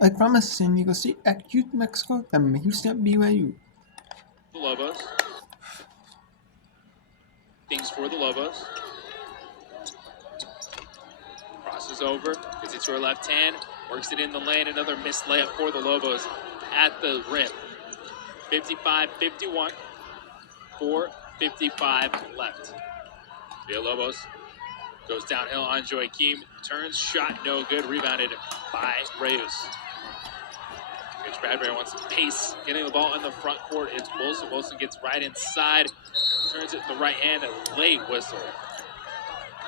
Like promised, San Diego State at Youth Mexico, then Houston at BYU. The Lobos. Things for the Lobos. Crosses over, gets it to her left hand, works it in the lane. Another missed layup for the Lobos at the rim. 55-51. 4:55 left. Villalobos goes downhill on Joaquim. Turns, shot, no good. Rebounded by Reyes. Mitch Bradbury wants some pace. Getting the ball in the front court. It's Wilson. Wilson gets right inside. Turns it to the right hand. A late whistle.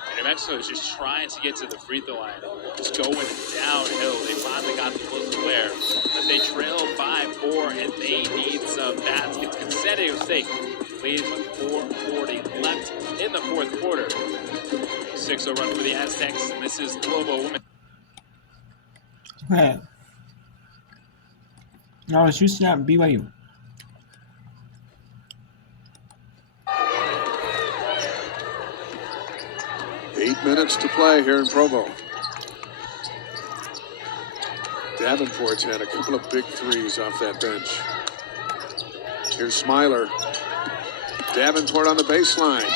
And New Mexico is just trying to get to the free throw line. Just going downhill. They finally got the close aware. But they trail by 4, and they need some baskets. San Diego State leads with 4:40 left in the fourth quarter. 6-0 run for the Aztecs, and this is Lobo women. Okay. Now it's Houston at BYU. Eight minutes to play here in Provo. Davenport's had a couple of big threes off that bench. Here's Smiler. Davenport on the baseline.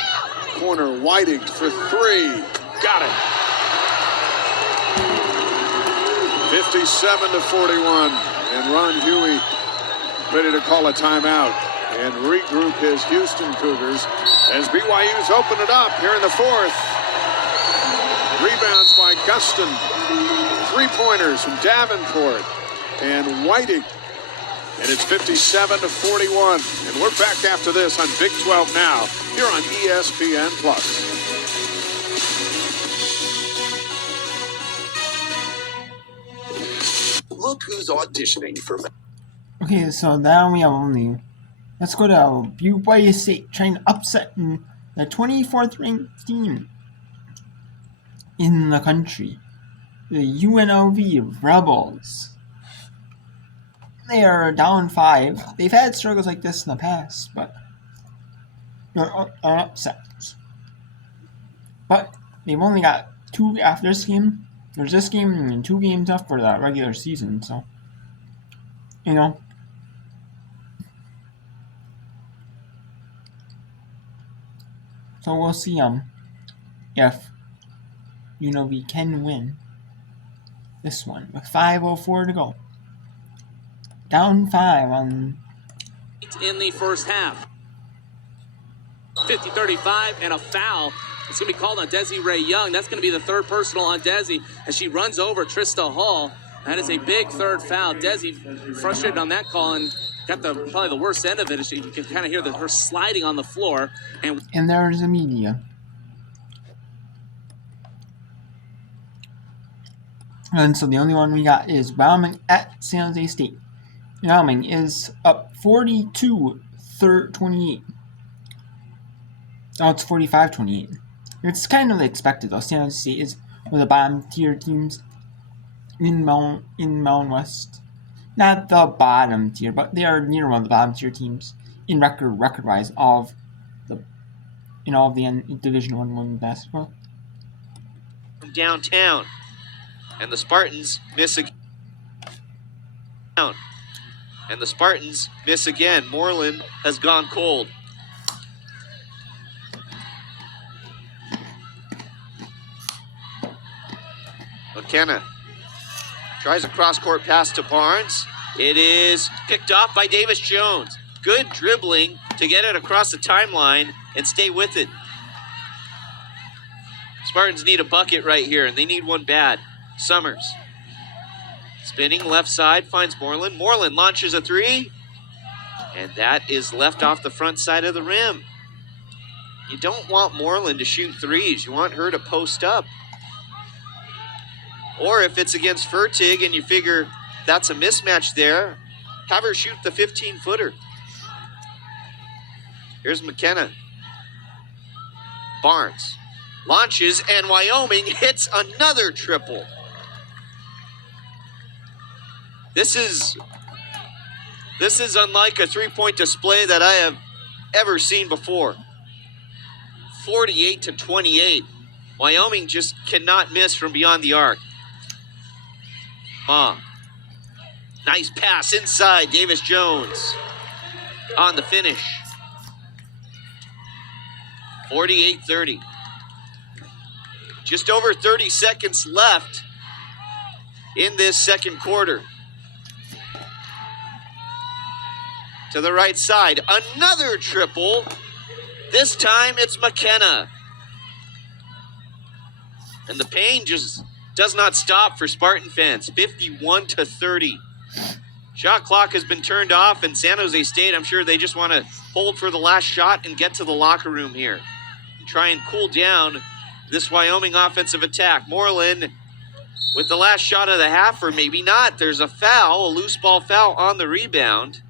Corner, Whiting for 3. Got it. 57-41. And Ron Huey ready to call a timeout and regroup his Houston Cougars as BYU's open it up here in the fourth. Rebounds by Gustin. 3-pointers from Davenport and Whiting. And it's 57-41. And we're back after this on Big 12 Now here on ESPN+. Look who's auditioning for me. Okay, so now we have only. Let's go to BYU State trying to upset the 24th ranked team in the country, the UNLV Rebels. They are down 5. They've had struggles like this in the past, but they're upsets. But they've only got 2 after this game. There's this game and 2 games left for the regular season, so you know. So we'll see if we can win this one with 5:04 to go. Down 5 on in the first half. 50-35 and a foul. It's going to be called on Desiree Young. That's going to be the third personal on Desi as she runs over Trista Hall. That is a big third foul. Desi frustrated on that call and got probably the worst end of it. As you can kind of hear her sliding on the floor. And there's the media. And so the only one we got is Wyoming at San Jose State. Wyoming is up 42-28. Oh, it's 45-28. It's kind of expected though. San Jose State is one of the bottom tier teams in Mountain West. Not the bottom tier, but they are near one of the bottom tier teams in record wise of the Division I women's basketball. From downtown, and the Spartans miss again. And the Spartans miss again. Moreland has gone cold. McKenna tries a cross-court pass to Barnes. It is picked off by Davis Jones. Good dribbling to get it across the timeline and stay with it. Spartans need a bucket right here, and they need one bad. Summers. Spinning left side, finds Moreland. Moreland launches a 3. And that is left off the front side of the rim. You don't want Moreland to shoot 3s. You want her to post up. Or if it's against Fertig and you figure that's a mismatch there, have her shoot the 15-footer. Here's McKenna. Barnes launches, and Wyoming hits another triple. This is unlike a three-point display that I have ever seen before. 48-28. Wyoming just cannot miss from beyond the arc. Ma Nice pass inside. Davis Jones on the finish. 48-30. Just over 30 seconds left in this second quarter. To the right side, another triple. This time it's McKenna. And the pain just does not stop for Spartan fans. 51-30. Shot clock has been turned off, and San Jose State, I'm sure they just want to hold for the last shot and get to the locker room here. And try and cool down this Wyoming offensive attack. Moreland with the last shot of the half, or maybe not. There's a foul, a loose ball foul on the rebound.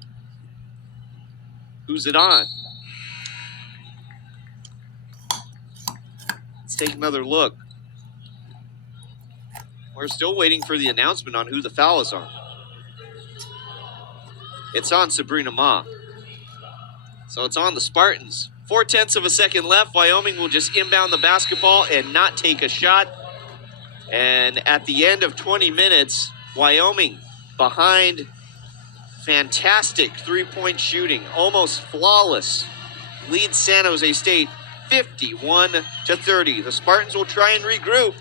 Who's it on? Let's take another look. We're still waiting for the announcement on who the foul is on. It's on Sabrina Ma. So it's on the Spartans. 0.4 of a second left. Wyoming will just inbound the basketball and not take a shot. And at the end of 20 minutes, Wyoming behind fantastic three-point shooting, almost flawless, leads San Jose State 51-30. The Spartans will try and regroup,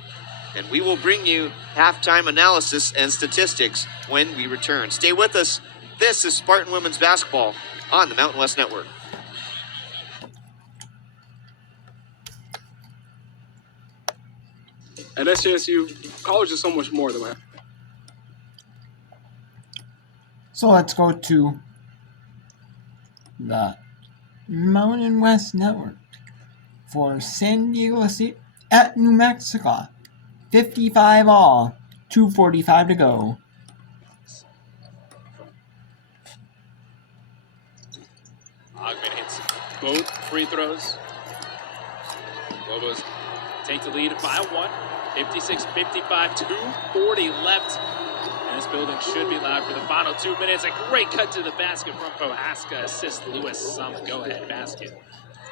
and we will bring you halftime analysis and statistics when we return. Stay with us. This is Spartan Women's Basketball on the Mountain West Network. At SJSU, college is so much more than that. So let's go to the Mountain West Network for San Diego State at New Mexico. 55 all, 2:45 to go. Ogman hits both free throws. Lobos take the lead by one. 56-55, 2:40 left. And this building should be loud for the final 2 minutes. A great cut to the basket from Prohaska. Assist Lewis some go-ahead basket.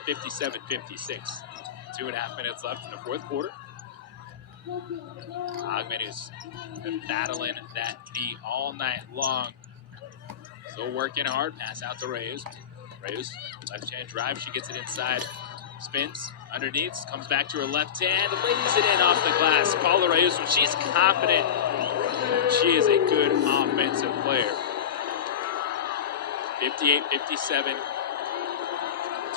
57-56. 2.5 minutes left in the fourth quarter. Ogman has been battling that knee all night long. Still working hard. Pass out to Reyes. Reyes, left-hand drive. She gets it inside. Spins, underneath, comes back to her left hand, lays it in off the glass. Paula Reyes, when she's confident, she is a good offensive player. 58-57.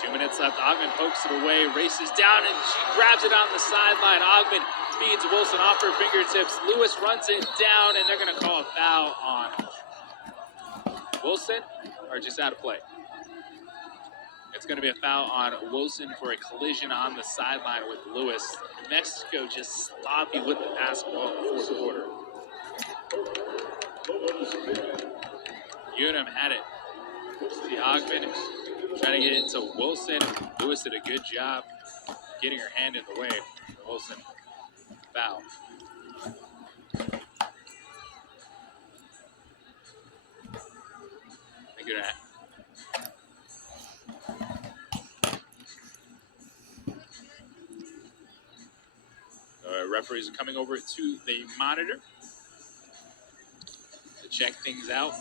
2 minutes left. Ogman pokes it away, races down, and she grabs it on the sideline. Ogman feeds Wilson off her fingertips. Lewis runs it down, and they're going to call a foul on Wilson, or just out of play. It's going to be a foul on Wilson for a collision on the sideline with Lewis. New Mexico just sloppy with the basketball in the fourth quarter. Unum had it. See Ogman trying to get it to Wilson. Lewis did a good job getting her hand in the way. Wilson, foul. Look at that. Referees are coming over to the monitor to check things out.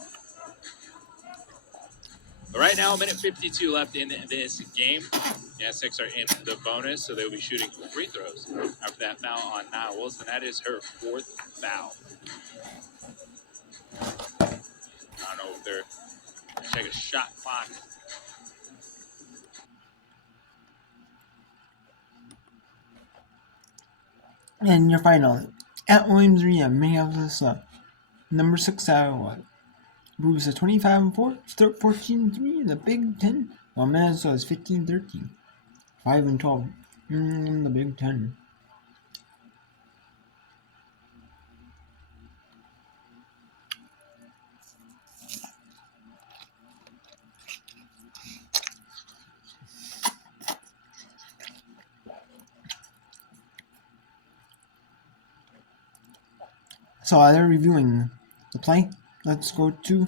But right now, 1:52 left in this game. The Aztecs are in the bonus, so they'll be shooting free throws after that foul on Nia Wilson. That is her fourth foul. I don't know if they're going to check a shot clock. And your final at Williams Arena, Minneapolis, number 6 Iowa. Moves to 25-4, 14-3 in the Big Ten. While Minnesota is 15-13, 5-12 in the Big Ten. So while they're reviewing the play, let's go to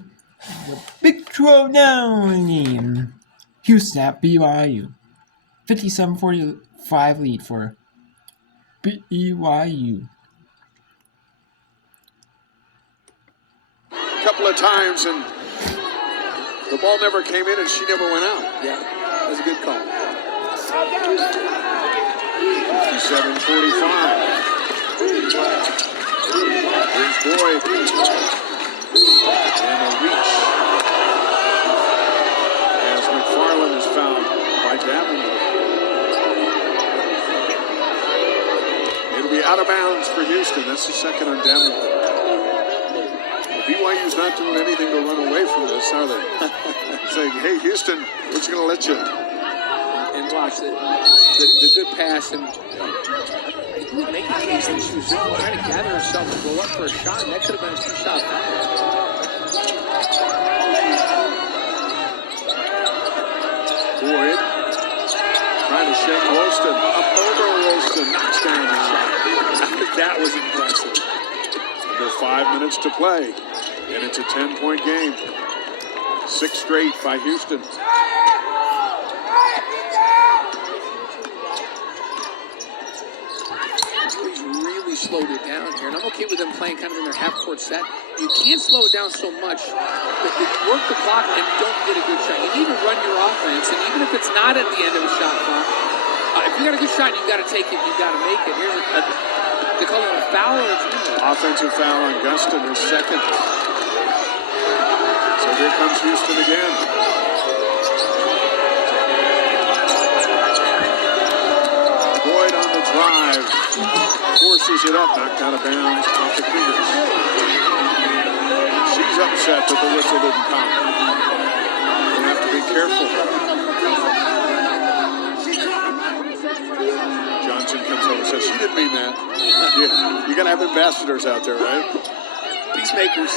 the Big 12 down game. Houston at BYU. 57-45 lead for BYU. couple of times, and the ball never came in, and she never went out. Yeah, that's a good call. 57-45. Here's Boyd. And a reach. As McFarland is fouled by Davenport. It'll be out of bounds for Houston. That's the second on Davenport. BYU's not doing anything to run away from this, are they? Saying, hey, Houston, we're just going to let you. And watch the good pass, and making a case that she was trying to gather herself to go up for a shot, and that could have been a two-shot foul. Boyd trying to shake Wilson. Up over Wilson. Knocks down the shot. That was impressive. Under 5 minutes to play. And it's a 10-point game. 6 straight by Houston. He's really slowed it down here, and I'm okay with them playing kind of in their half-court set. You can't slow it down so much that you work the clock and don't get a good shot. You need to run your offense, and even if it's not at the end of a shot clock, if you got a good shot, you got to take it. You got to make it. Here's they call it a foul or a two. Offensive foul on Gustin, her second. So here comes Houston again. Boyd on the drive. Forces it up, knocked out of bounds off the Cougars. She's upset that the whistle didn't come. We'll have to be careful. Johnson comes over and says, she didn't mean that. You got to have ambassadors out there, right? Peacemakers.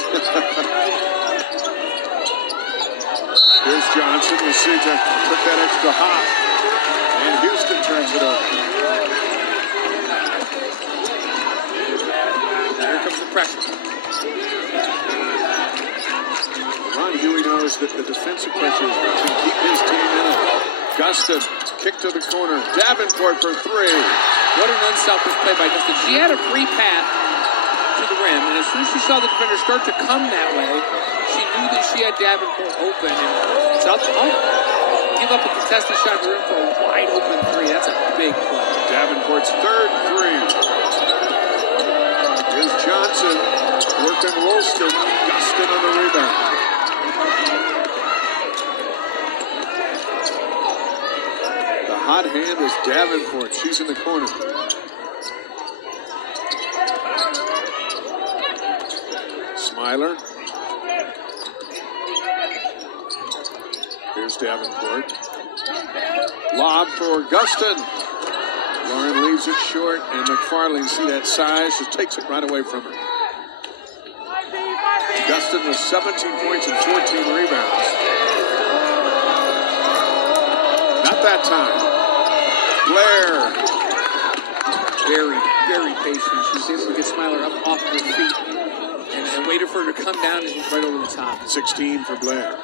Here's Johnson. We see took that extra hop. And Houston turns it over. Here comes the pressure. Ron Huey knows that the defensive pressure is going to keep his team in it. Gustin, kick to the corner. Davenport for 3. What an unselfish play by Gustin. She had a free path to the rim, and as soon as she saw the defender start to come that way, she knew that she had Davenport open. And so I'll give up a contested shot in the rim for a wide open 3. That's a big play. Davenport's third 3. Here's Johnson working Woolston. Gustin on the rebound. The hot hand is Davenport. She's in the corner. Smiler. Here's Davenport. Lob for Gustin. Lauren leaves it short, and McFarland, see that size, just takes it right away from her. Gustin with 17 points and 14 rebounds. Not that time. Blair. Very, very patient. She's able to get Smiler up off her feet and waited for her to come down and she's right over the top. 16 for Blair.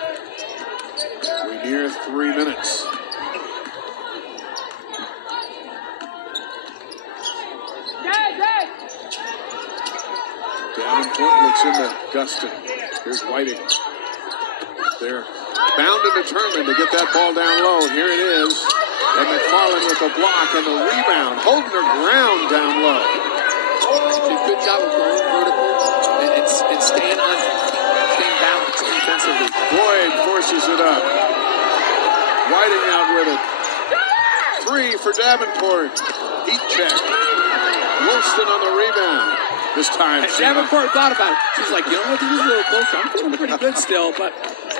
We near 3 minutes. Davenport looks into Gustin. Here's Whiting. They're bound and determined to get that ball down low. Here it is. And McFarland with the block and the rebound, holding her ground down low. She did a good job of going vertical and staying on her feet, staying balanced defensively. Boyd forces it up. Whiting out with it. 3 for Davenport. Heat check. Wilson on the rebound. This time. And Davenport thought about it. She's like, you know what, this is a little closer. I'm feeling pretty good still, but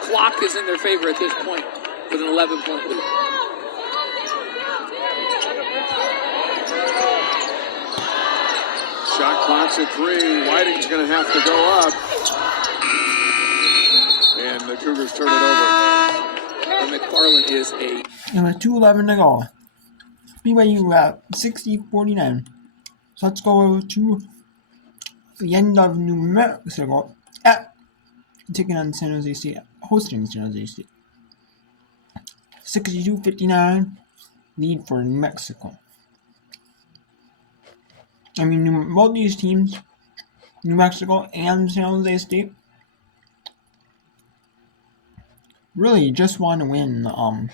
clock is in their favor at this point with an 11-point lead. Shot clock's at 3. Whiting's going to have to go up. And the Cougars turn it over. And McFarland is a... And with 2:11 to go. BYU at 60-49. So let's go to the end of New Mexico at taking on San Jose State, hosting San Jose State. 62-59 lead for New Mexico. I mean, both these teams, New Mexico and San Jose State, really just want to win the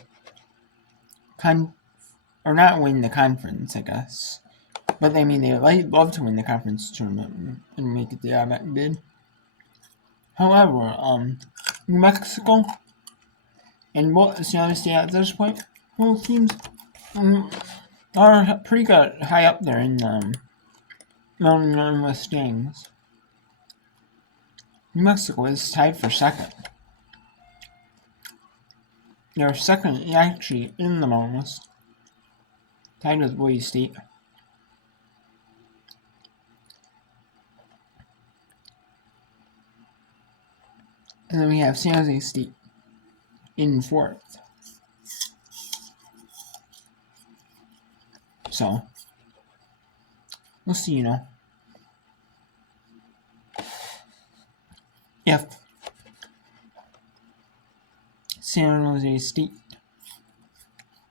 or not win the conference, I guess. But I mean, they love to win the conference tournament and make it the automatic bid. However, New Mexico and what is the other state at this point? Both teams are pretty good, high up there in Mountain West standings. New Mexico is tied for second. They're second, actually, in the Mountain West, tied with Boise State. And then we have San Jose State in fourth. So, we'll see, if San Jose State,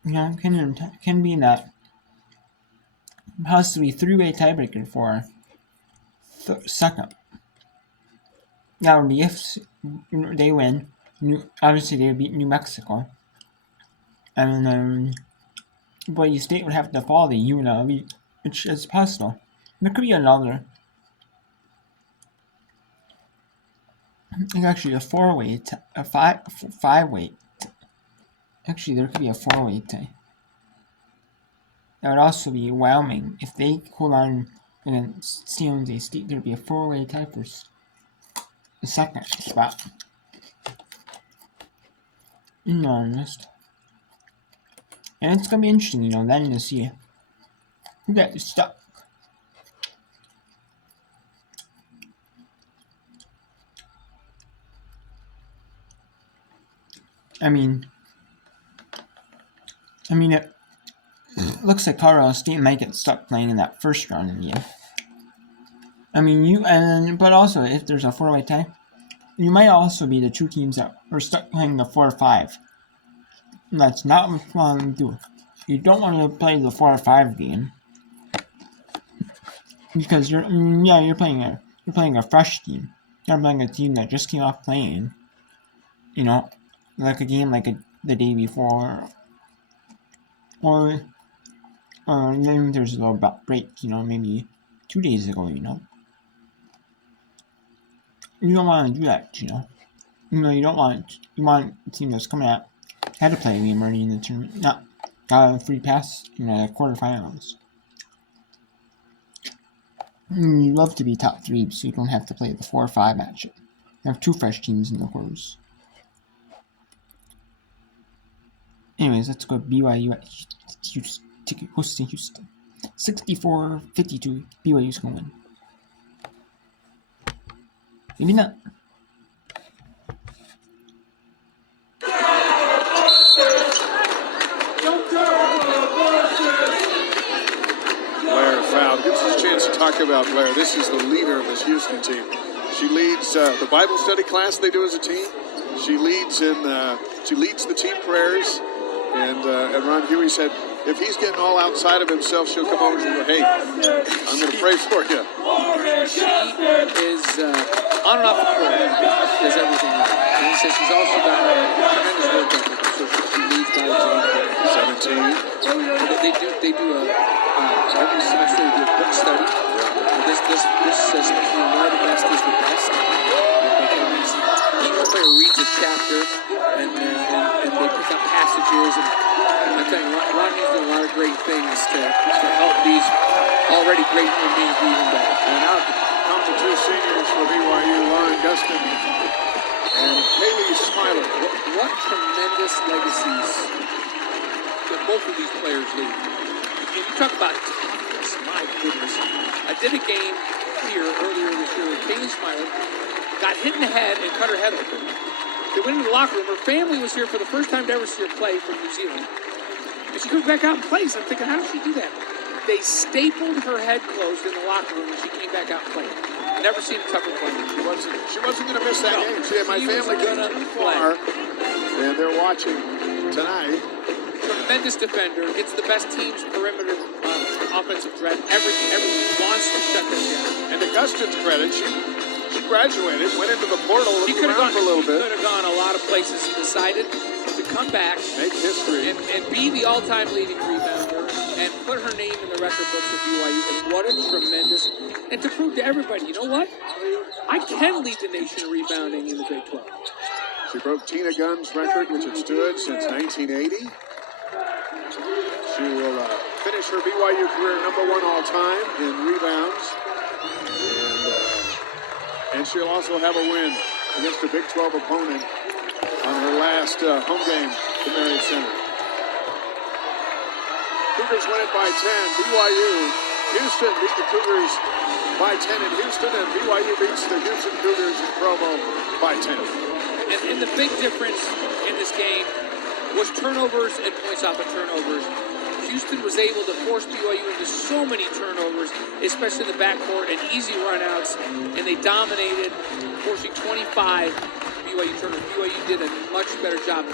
can be in that possibly three-way tiebreaker for second. That would be if they win. Obviously, they would beat New Mexico. And then Boise State would have to follow the UNLV, which is possible. There could be another. It's actually a four-way, five-way. Actually, there could be a four-way tie. That would also be Wyoming. If they hold on against San Jose State, there would be a four-way tie for the second spot in the list. And it's gonna be interesting, then to see who gets stuck. I mean, it looks like Colorado State might get stuck playing in that first round in the game. But also if there's a four-way tie, you might also be the two teams that are stuck playing the 4-5. That's not what you want to do. You don't want to play the 4-5 game because you're playing a fresh team. You're playing a team that just came off playing. Like a game like the day before, or maybe there's a little break. Maybe 2 days ago. You don't want to do that. You don't want. You want a team that's coming out had to play a game already in the tournament, not got a free pass in the quarterfinals. You'd love to be top 3 so you don't have to play the 4-5 matchup. You have 2 fresh teams in the quarters. Anyways, let's go BYU at Houston, hosting Houston. 64-52, BYU's gonna win. Maybe not. Blair fouled. Gives us a chance to talk about Blair. This is the leader of this Houston team. She leads the Bible study class they do as a team. She leads the team prayers. And Ron Huey said, if he's getting all outside of himself, she'll come over and go, hey, I'm going to pray for you. She is on and off the court. Does everything right. And he says she's also got tremendous work ethic. So she leads by example. 17. They do every semester they do a book study. This semester, one of the best is the best. Each player reads a chapter and they pick up passages. And I'm telling you, Ronnie's doing a lot of great things to help these already great human beings be even better. And out come the 2 seniors for BYU, Lauren Gustin and Haley Smiler. What tremendous legacies that both of these players leave. And you talk about toughness, my goodness. I did a game here earlier this year with Haley Smiler, got hit in the head and cut her head open. They went into the locker room. Her family was here for the first time to ever see her play from New Zealand. And she goes back out and plays. I'm thinking, how did she do that? They stapled her head closed in the locker room and she came back out and played. Never seen a tougher player. She wasn't going to miss that game. She had my family came too far, and they're watching tonight. Tremendous defender. Gets the best team's perimeter offensive threat. Everything wants to shut them down. And to Gustin's credit, He graduated, went into the portal, He looked could have around for a little Could bit, have gone a lot of places and decided to come back make history. and be the all-time leading rebounder and put her name in the record books of BYU. And what a tremendous, and to prove to everybody, you know what? I can lead the nation in rebounding in the Big 12. She broke Tina Gunn's record, which had stood since 1980. She will finish her BYU career #1 all-time in rebounds. And she'll also have a win against a Big 12 opponent on her last home game at Marriott Center. Cougars win it by 10. BYU, Houston beat the Cougars by 10 in Houston, and BYU beats the Houston Cougars in Provo by 10. And the big difference in this game was turnovers and points off of turnovers. Houston was able to force BYU into so many turnovers, especially in the backcourt and easy runouts, and they dominated, forcing 25 BYU turnovers. BYU did a much better job.